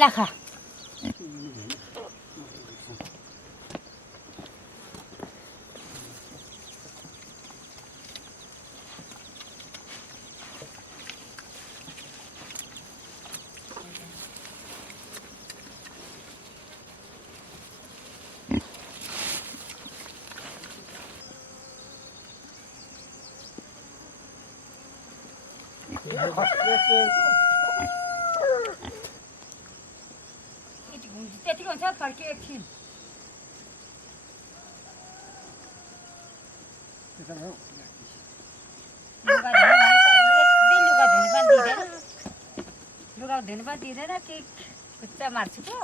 लाख त्यतिको हुन्छ फर्कियो एकछिन लुगा धुनु पनि दिँदैन कि खुच्चा मार्छु पो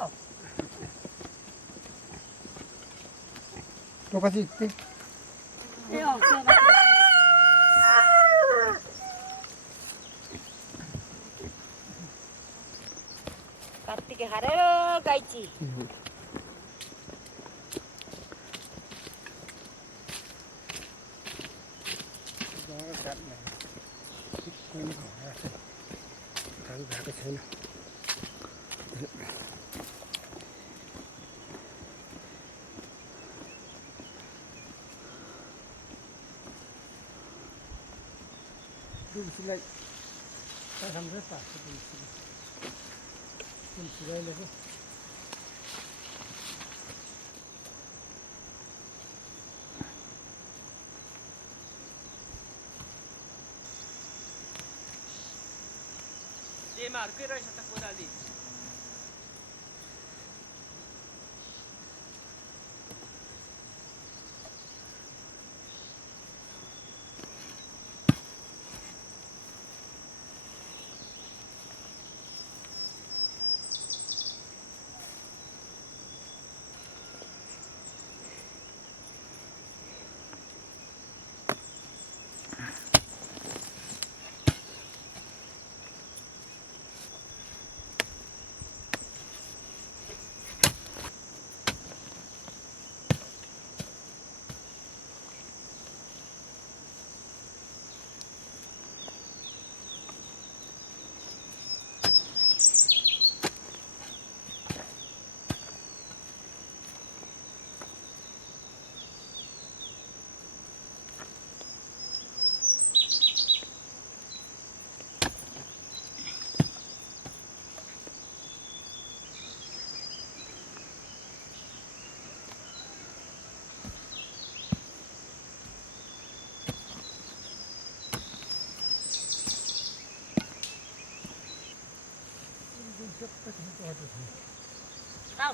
कार्तिके खाएर गाइची भएको छैन तुलसीलाई राम्रै पार्छ तुलसी गाईले चाहिँ अर्कै रहेछ त कोदाली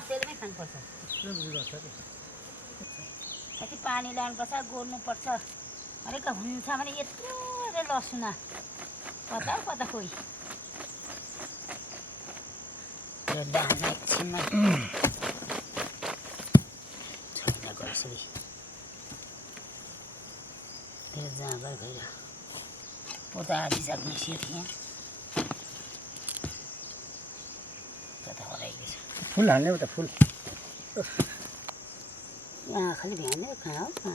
सेलमै खानुपर्छ कति पानी ल्याउनुपर्छ गोड्नुपर्छ अलिक हुन्छ भने यत्रो लसुन कता कता कोही एकछिनमा छैन कसरी जहाँ गयो खै उता आदिसक्ने थिएँ फुल हाल्ने उता फुल यहाँ खालि भ्याउने कहाँ हो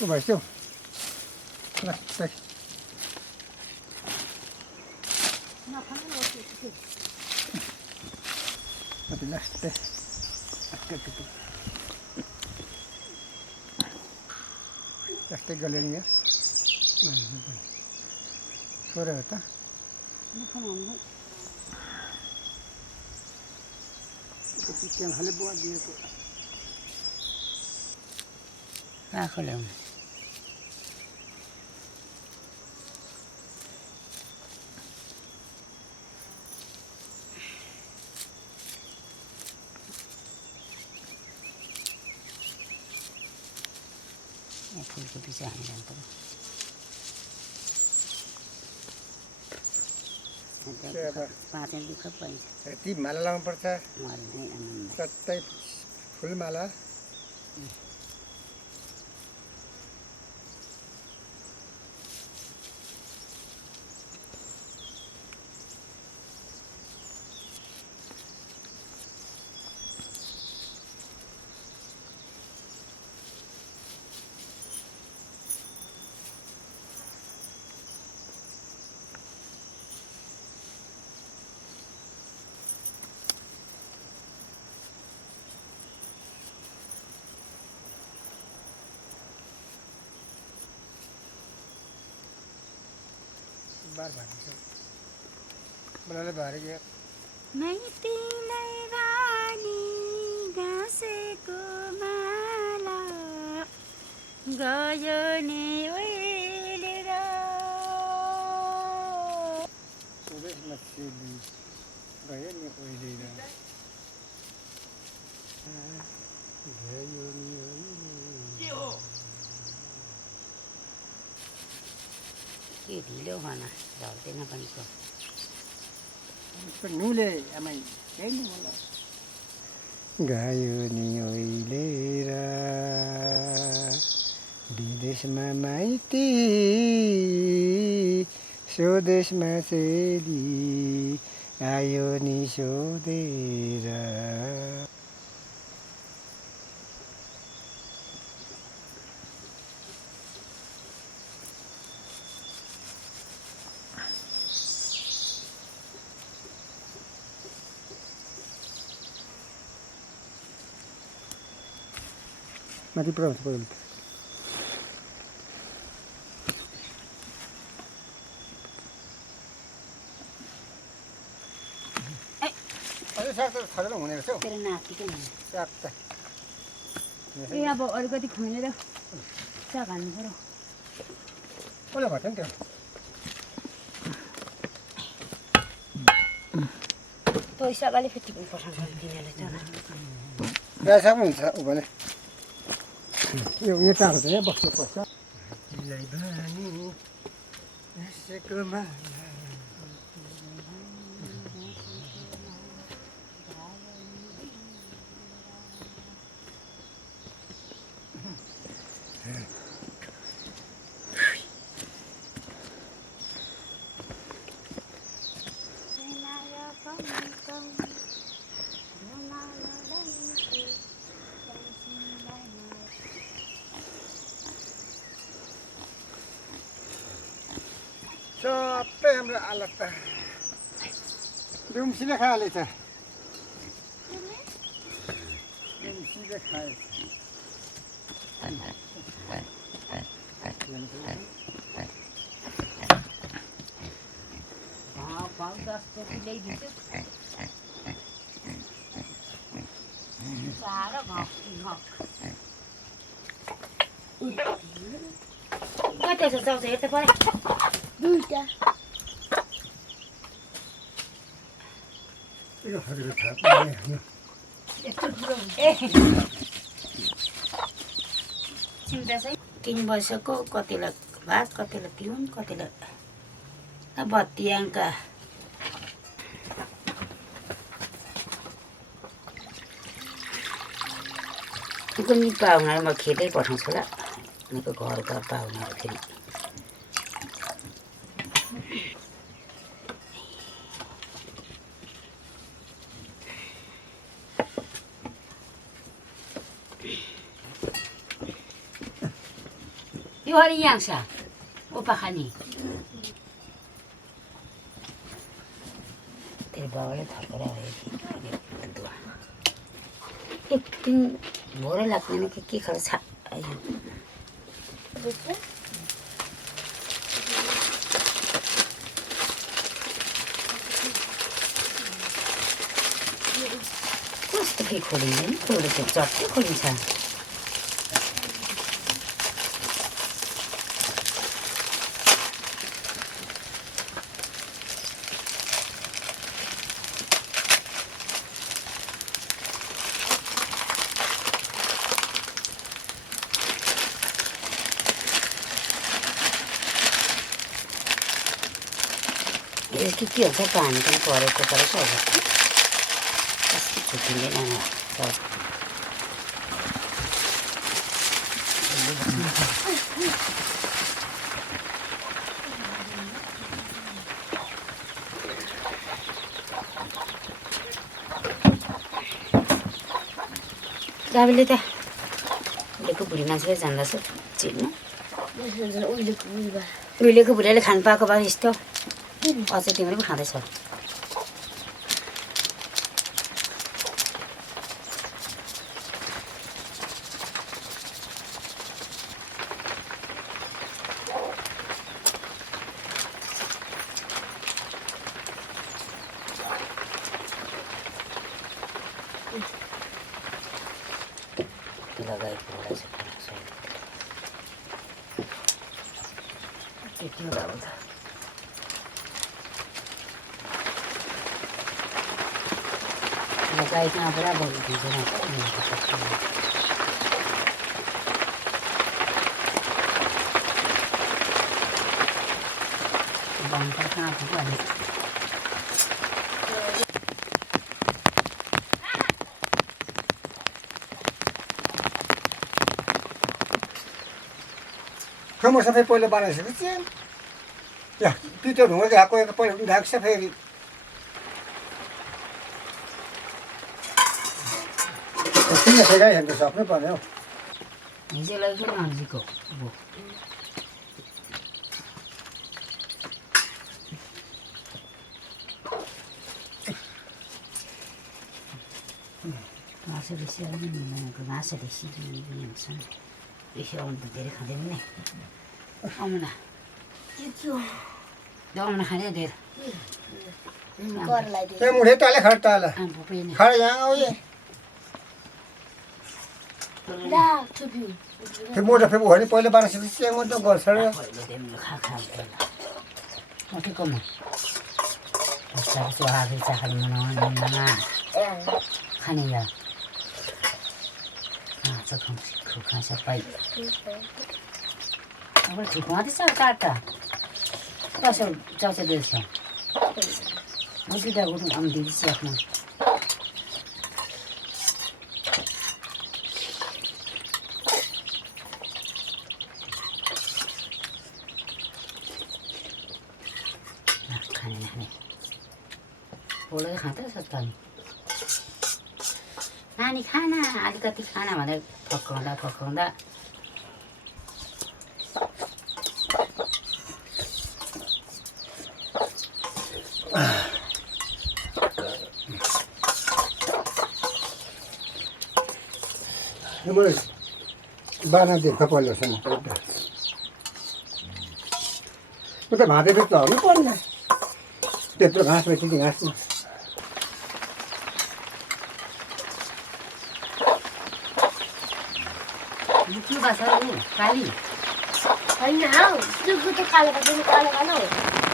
Cô phải siêu. Này, đây. Mati lah, đây. Jasta galen ya. Suara apa? Ikan halal buat dia tu. Aku lam. यहाँ फुलको बिच हानिरहनु पऱ्यो 5 दुःख पाइन्छ यति माला लाउनुपर्छ मर्ने आनन्द सबै फुलमाला बार भाग्छ मलाई भारे गयो माइतीलाई रानी गाँसेको माला गयो नि ओइलेर स्वदेशमा चेली गयो नि ओइलेर गयो नि के हो के ढिलो भन ढल्दैन पनि को नुले आमाई केही नि मलाई गयो नि ओइलेर विदेशमा माइती स्वदेशमा चेली आयो नि सोधेर माथि पुरा हुन्छ पहिला अझै साग त खरेर हुने रहेछ हौ तेरो नातिकै हुनु साग त ए अब अलिकति खनेर साग हाल्नु पऱ्यो कसले भन्छ नि त्यो पैसा अलि फेरि पठाउँछ तिनीहरूले त रायो साग पनि हुन्छ ऊ भने यो टाढो चाहिँ यहाँ बस्नुपर्छ सबै हाम्रो आलत त दुम्सीले खाएछ दुम्सीले खाएछ कति छ चाउचा हेर्दै पऱ्यो दुईटा चिन्ता चाहिँ 3 वर्षको कतिलाई भात कतिलाई पिउन कतिलाई बत्ती आङ्का कुनै पाहुनालाई म खेतै पठाउँछु होला उनीको घरका पाहुनाहरू फेरि यो हरि यहाँ छ ओपाखानी तेरो बाबाले थर्केर एकदिन भोरै लाग्दैन के खाएर छा कस्तो के खोलिन्छ नि खोलेको चट्टै खोलिन्छ के हुन्छ पानी पनि परेको परेको अब कस्तो छुट्टिँदैन गाबीले त उहिलेको बुढी मान्छेले जान्दछ चिन्नु उहिलेको बुढीले खानु पाएको भए यस्तो अझ तिमीले पो खाँदैछौ लगाएको रहेछ त्यति हो अब त गाई कहाँ पुरा बगिदिन्छ बन्द कहाँ पुग्यो अनि खमर सफाइ पहिला बनाइसकेपछि या पितो ढुङ्गा गएको पहिला ढाक्छ फेरि किन फेरि सक्नु पर्ने हौ हिजोलाई पनि अन्जीको अब मासु बेसी पनि मिल्दैन मासु बेसी पनि हुन्छ नि बेसी आउनु त धेरै खाँदैन नि आउनु न आउनु खाने धेरै ए मुढे ताले खड ताला आम्बो पनि खड यहाँ आऊ ये त्यो मोटो फेरि हो नि पहिला बनाइसकेपछि चाहिँ मात्रै गर्छ र उठेकोमा चोहाको चाखाले मनाउनु खाने या खुर्खा सबै अब ठिक मात्रै छ चारवटा कसो चौचा दिएछ दुईवटा उठ्नु आउनु दिँदैछ आफ्नो खाने नानी बोलेर खाँदैछ त नानी खाना अलिकति खाना भनेर फकाउँदा बाना देख्छ पहिलासम्म म त भाँदै बेच्न हर्नु पर्ने त्यत्रो घाँस बेच्छ घाँसमा काली होइन हौ त्यो कालो कालो कालो